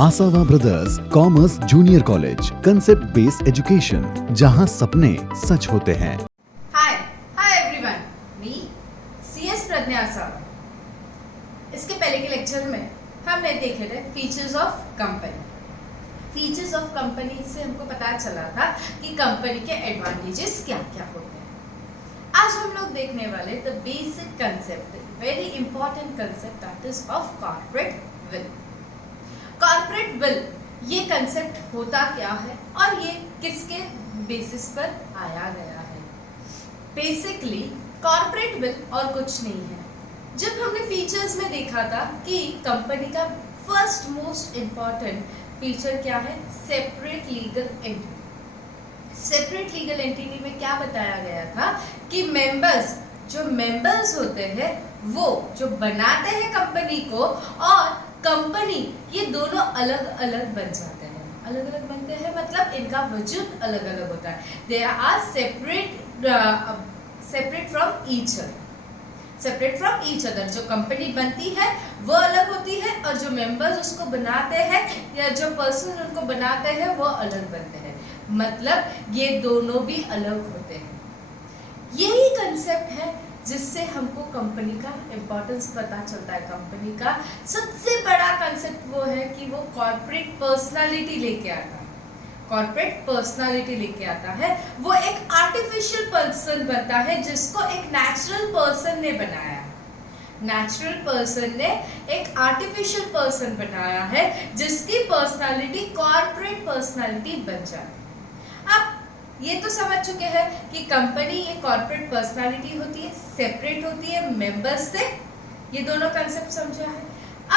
आसावा brothers commerce junior college, concept based education, जहां सपने सच होते हैं। हाय एवरीवन, मी सीएस प्रज्ञा आसावा। इसके पहले के लेक्चर में हमने देखे थे features of company. Features of company से हमको पता चला था कि कंपनी के एडवांटेजेस क्या क्या होते हैं। आज हम लोग देखने वाले the basic concept, very important concept, that is of corporate will. Corporate will ये कंसेप्ट होता क्या है और ये किसके बेसिस पर आया गया है। बेसिकली कॉर्पोरेट विल और कुछ नहीं है। जब हमने फीचर्स में देखा था कि कंपनी का फर्स्ट मोस्ट इंपॉर्टेंट फीचर क्या है, separate legal entity. Separate legal entity में क्या बताया गया था कि जो मेंबर्स होते हैं वो जो बनाते हैं कंपनी को और कंपनी, ये दोनों अलग अलग बन जाते हैं। अलग अलग बनते हैं मतलब इनका वजूद अलग अलग होता है। They are separate from each other. Separate from each other, जो कंपनी बनती है वो अलग होती है और जो मेंबर्स उसको बनाते हैं या जो पर्सन उनको बनाते हैं वो अलग बनते हैं। मतलब ये दोनों भी अलग होते हैं। यही कंसेप्ट है जिससे हमको कंपनी का इंपॉर्टेंस पता चलता है। कंपनी का सबसे बड़ा कंसेप्ट वो है कि वो कॉर्पोरेट पर्सनालिटी लेके आता है। कॉर्पोरेट पर्सनालिटी लेके आता है। वो एक आर्टिफिशियल पर्सन बनता है जिसको एक नेचुरल पर्सन ने बनाया है। नेचुरल पर्सन ने एक आर्टिफिशियल पर्सन बनाया है जिसकी पर्सनालिटी कॉर्पोरेट पर्सनालिटी बन जाती है। अब ये तो समझ चुके हैं कि कंपनी ये कॉर्पोरेट पर्सनालिटी होती है, सेपरेट होती है मेंबर्स से। ये दोनों कंसेप्ट समझा है।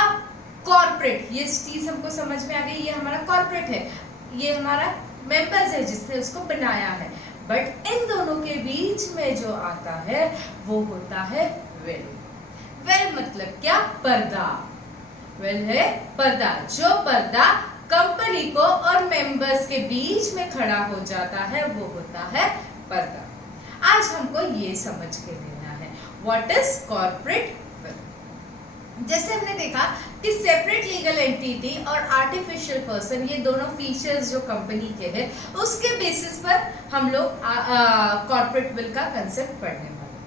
अब कॉर्पोरेट, ये चीज हमको समझ में आ गई, ये हमारा कॉर्पोरेट है, ये हमारा मेंबर्स है जिसने उसको बनाया है। बट इन दोनों के बीच में जो आता है वो होता है विल। विल मतलब क्या, पर्दा। विल है पर्दा। जो पर्दा कंपनी को और मेंबर्स के बीच में खड़ा हो जाता है वो होता है पर्दा। आज हमको ये समझ के लेना है व्हाट इज कॉर्पोरेट विल। जैसे हमने देखा कि सेपरेट लीगल एंटिटी और आर्टिफिशियल पर्सन, ये दोनों फीचर्स जो कंपनी के हैं उसके बेसिस पर हम लोग कॉर्पोरेट विल का कंसेप्ट पढ़ने वाले।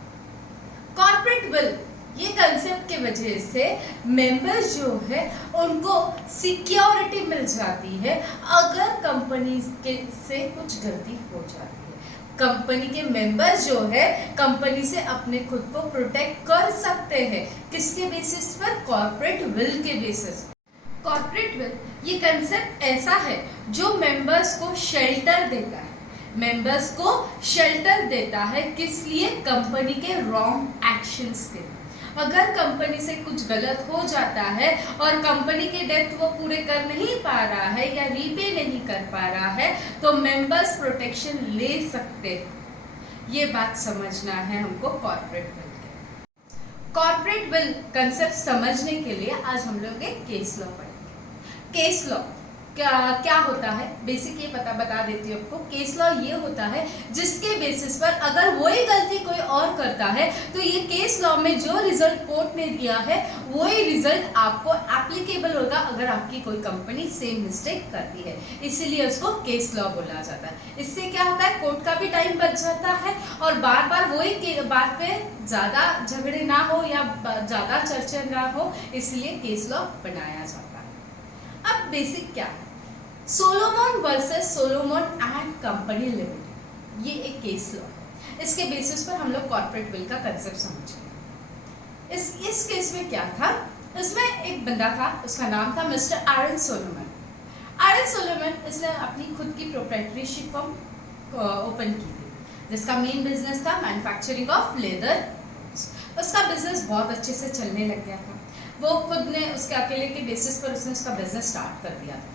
कॉर्पोरेट विल ये कंसेप्ट के वजह से मेंबर्स जो है उनको सिक्योरिटी मिल जाती है अगर कंपनी से कुछ गलती हो जाती है। कंपनी के मेंबर्स जो है कंपनी से अपने खुद को प्रोटेक्ट कर सकते हैं। किसके बेसिस पर, कॉर्पोरेट विल के बेसिस। कॉर्पोरेट विल ये कंसेप्ट ऐसा है जो मेंबर्स को शेल्टर देता है। मेंबर्स को शेल्टर देता है किस लिए, कंपनी के रॉन्ग एक्शंस के लिए। अगर कंपनी से कुछ गलत हो जाता है और कंपनी के डेट वो पूरे कर नहीं पा रहा है या रीपे नहीं कर पा रहा है तो मेंबर्स प्रोटेक्शन ले सकते हैं। ये बात समझना है हमको कॉर्पोरेट विल के। कॉर्पोरेट विल कंसेप्ट समझने के लिए आज हम लोग एक केस लॉ पढ़ेंगे। केस लॉ क्या होता है, बेसिक ये बता देती हूँ आपको। केस लॉ ये होता है जिसके बेसिस पर अगर वही गलती कोई और करता है तो ये केस लॉ में जो रिजल्ट कोर्ट ने दिया है वही रिजल्ट आपको एप्लीकेबल होगा अगर आपकी कोई कंपनी सेम मिस्टेक करती है। इसीलिए उसको केस लॉ बोला जाता है। इससे क्या होता है, कोर्ट का भी टाइम बच जाता है और बार बार वही बात पे ज्यादा झगड़े ना हो या ज्यादा चर्चा ना हो, इसलिए केस लॉ बनाया जाता है। अब बेसिक क्या है, Solomon versus Solomon and company limited, ये एक केस लॉ है। इसके बेसिस पर हम लोग कॉर्पोरेट विल का कंसेप्ट समझेंगे। इस केस में क्या था, इसमें एक बंदा था, उसका नाम था मिस्टर एरन सोलोमन। एरन सोलोमन, इसने अपनी खुद की प्रोप्राइटरशिप फर्म ओपन की थी जिसका मेन बिजनेस था मैन्युफैक्चरिंग ऑफ लेदर। उसका बिजनेस बहुत अच्छे से चलने लग गया था। वो खुद ने उसके अकेले के बेसिस पर उसने उसका बिजनेस स्टार्ट कर दिया था।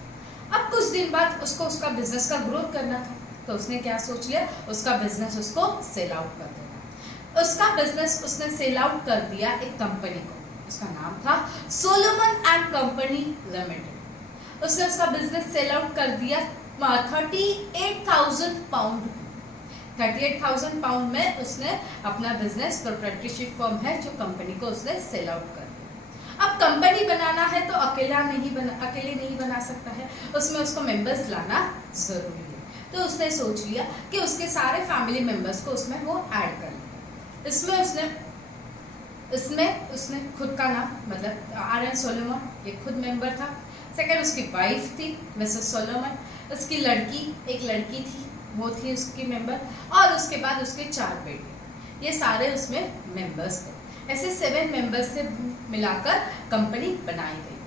अब कुछ दिन बाद उसको उसका बिजनेस का ग्रोथ करना था तो उसने क्या सोच लिया, उसका बिजनेस उसको सेल आउट कर देना। उसका बिजनेस उसने सेल आउट कर दिया एक कंपनी को, उसका नाम था सोलोमन एंड कंपनी लिमिटेड। उसने उसका बिजनेस सेल आउट कर दिया 38,000 पाउंड। 38,000 पाउंड में उसने अपना बिजनेस, प्रोप्राइटरशिप फर्म है जो कंपनी को उसने सेल आउट कर दिया। अब कंपनी बनाना है तो अकेले नहीं बना सकता है, उसमें उसको मेंबर्स लाना जरूरी है। तो उसने सोच लिया कि उसके सारे फैमिली मेंबर्स को उसमें वो ऐड कर लिया। इसमें उसने खुद का नाम, मतलब आरएन सोलोमन, ये खुद मेंबर था। सेकंड उसकी वाइफ थी मिसेस सोलोमन, उसकी एक लड़की थी, वो थी उसकी मेंबर, और उसके बाद उसके 4 बेटे, ये सारे उसमें मेंबर्स थे। ऐसे 7 मेंबर्स से मिलाकर कंपनी बनाई गई।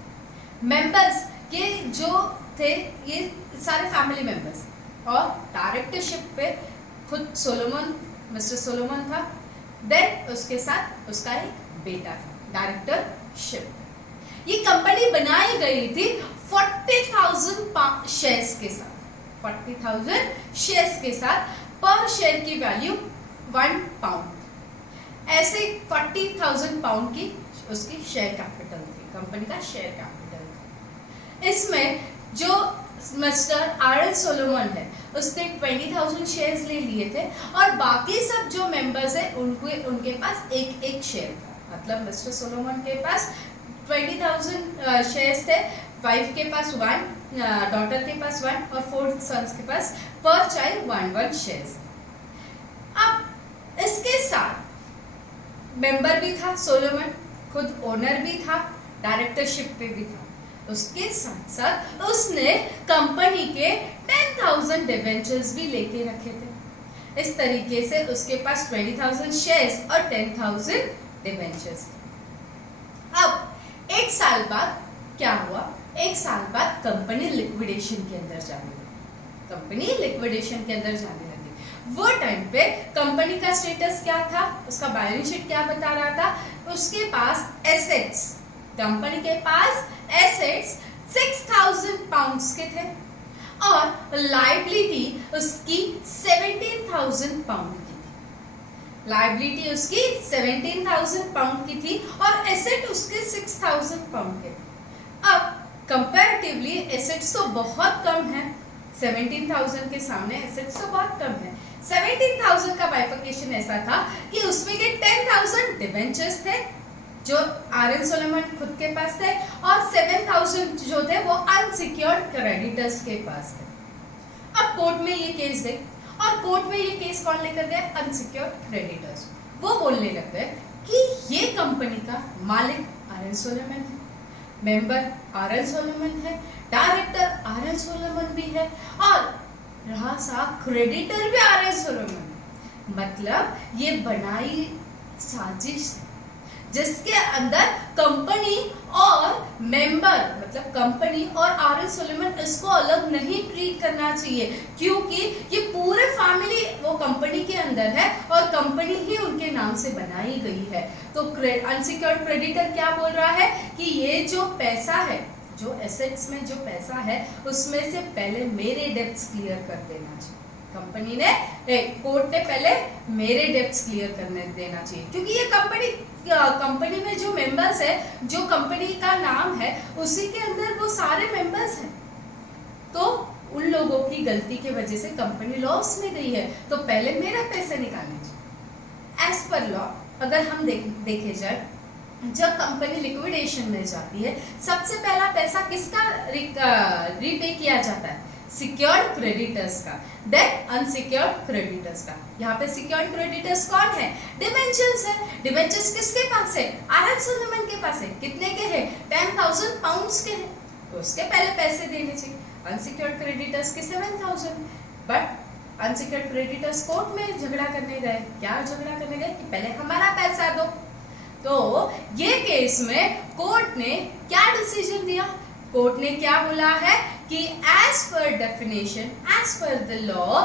मेंबर्स ये जो थे ये सारे फैमिली मेंबर्स, और डायरेक्टरशिप पे खुद मिस्टर सोलोमन था। देन उसके साथ उसका एक बेटा था डायरेक्टरशिप। ये कंपनी बनाई गई थी 40,000 शेयर्स के साथ, 40,000 शेयर्स के साथ। पर शेयर की वैल्यू 1 पाउंड। ऐसे 40,000 पाउंड की उसकी शेयर कैपिटल थी, कंपनी का शेयर कैपिटल था। इसमें जो मिस्टर आरएल सोलोमन है उसने 20,000 शेयर्स ले लिए थे, और बाकी सब जो मेंबर्स है उनके पास एक शेयर था। मतलब मिस्टर सोलोमन के पास 20,000 शेयर्स थे, वाइफ के पास 1, डॉटर के पास 1, और 4 सन्स के पास पर चाइल्ड 1 शेयर्स। अब इसके साथ मेंबर भी था सोलोमन, खुद ओनर भी था, डायरेक्टरशिप पे भी था। उसके साथ साथ उसने कंपनी के 10,000 डिवेंचर्स भी लेके रखे थे। इस तरीके से उसके पास 20,000 शेयर्स और 10,000 डिवेंचर्स थे। अब 1 साल बाद क्या हुआ? 1 साल बाद कंपनी लिक्विडेशन के अंदर जाने लगी। वो टाइम पे कंपनी का स्टेटस क्या था, उसका बैलेंस शीट क्या बता रहा था? उसके पास एसेट्स, कंपनी के पास एसेट्स 6,000 पाउंड्स के थे, और लायबिलिटी उसकी 17,000 पाउंड की थी। लायबिलिटी उसकी 17,000 पाउंड की थी और एसेट उसके 6,000 पाउंड के थे। अब कंपैरेटिवली एसेट्स तो बहुत कम है, 17,000 के सामने एसेट्स तो बहुत कम है। 17,000 का बाइफिकेशन ऐसा था कि उसमें के 10,000 डिवेंचर्स थे जो आरएन सोलोमन खुद के पास थे, और 7,000 जो थे वो अनसिक्योर्ड क्रेडिटर्स के पास थे। अब कोर्ट में ये केस गई, और कोर्ट में ये केस कौन लेकर गए? Unsecured creditors. वो बोलने लग गए कि ये कंपनी का मालिक आरएन सोलोमन है, मेंबर आरएन सोलोमन है, डायरेक्टर आरएन सोलोमन भी है, और रहा सा क्रेडिटर भी आरएन सोलोमन है। मतलब ये बनाई साजिश जिसके अंदर कंपनी और मेंबर, मतलब कंपनी और आरएन सोलोमन इसको अलग नहीं ट्रीट करना चाहिए, क्योंकि ये पूरे फैमिली वो कंपनी के अंदर है और कंपनी ही उनके नाम से बनाई गई है। तो अनसिक्योर्ड क्रेडिटर क्या बोल रहा है कि ये जो पैसा है, जो एसेट्स में जो पैसा है, उसमें से पहले मेरे डेब्ट्स क्लियर कर देना चाहिए। कंपनी ने, कोर्ट ने पहले मेरे डेब्ट्स क्लियर करने देना चाहिए, क्योंकि ये कंपनी में जो मेंबर्स है, जो कंपनी का नाम है, उसी के अंदर वो सारे मेंबर्स हैं। तो उन लोगों की गलती की वजह से कंपनी लॉस में गई है, तो पहले मेरा पैसे निकालने चाहिए। एज पर लॉ अगर हम देखे जाए, जब कंपनी लिक्विडेशन में जाती है, सबसे पहला पैसा किसका रीपे किया जाता है? सिक्योर्ड क्रेडिटर्स का, देन अनसिक्योर्ड क्रेडिटर्स का। यहाँ पे सिक्योर्ड क्रेडिटर्स कौन है? डिबेंचर्स है। डिबेंचर्स किसके पास है? आरएन सोलोमन के पास है। कितने के हैं? 10,000 पाउंड्स के हैं, तो उसके पहले पैसे देने चाहिए। अनसिक्योर्ड क्रेडिटर्स के 7,000। बट अनसिक्योर्ड क्रेडिटर्स कोर्ट में झगड़ा करने गए। क्या झगड़ा करने गए? कि पहले हमारा पैसा दो। तो ये केस में कोर्ट ने क्या डिसीजन दिया? कोर्ट ने क्या बोला है कि as per definition, as per the law,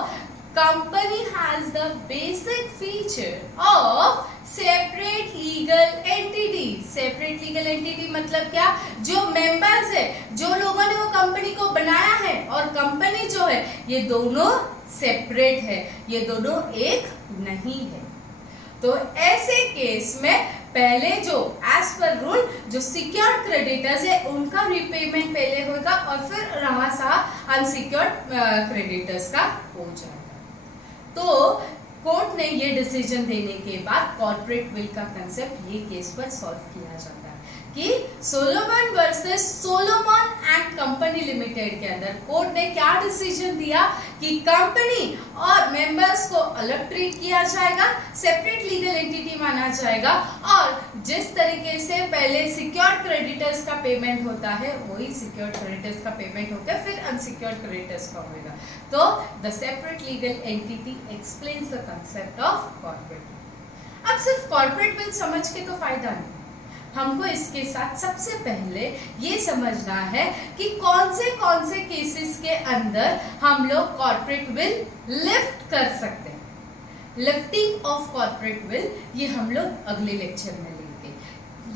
company has the basic feature of separate legal entity. Separate legal entity मतलब क्या? जो मेंबर्स है, जो लोगों ने वो कंपनी को बनाया है और कंपनी जो है, ये दोनों सेपरेट है, ये दोनों एक नहीं है। तो ऐसे केस में पहले जो एज पर रूल जो सिक्योर्ड क्रेडिटर्स है उनका रिपेमेंट पहले होगा, और फिर रहा सा अनसिक्योर्ड क्रेडिटर्स का हो जाएगा। तो कोर्ट ने ये डिसीजन देने के बाद कॉर्पोरेट विल का कंसेप्ट ये केस पर सॉल्व किया जाता है कि Solomon versus Solomon and company limited के अंदर कोर्ट ने क्या डिसीजन दिया कि कंपनी और मेंबर्स को अलग ट्रीट किया जाएगा, सेपरेट लीगल एंटिटी माना जाएगा, और जिस तरीके से पहले सिक्योर्ड क्रेडिटर्स का पेमेंट होता है वही सिक्योर्ड क्रेडिटर्स का पेमेंट होकर फिर अनसिक्योर्ड क्रेडिटर्स का होगा। तो the separate legal entity explains the concept of corporate. अब सिर्फ कॉर्पोरेट विल समझ के तो फायदा नहीं, हमको इसके साथ सबसे पहले ये समझना है कि कौन से केसेस के अंदर हम लोग कॉर्पोरेट विल लिफ्ट कर सकते हैं। लिफ्टिंग ऑफ कॉर्पोरेट विल ये हम लोग अगले लेक्चर में लेंगे।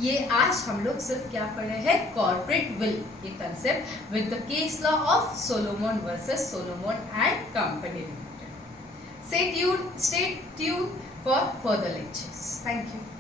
ये आज हम लोग सिर्फ क्या पढ़े हैं, कॉर्पोरेट विल ये concept with the case law of Solomon versus Solomon and company limited. Stay tuned for further lectures. Thank you.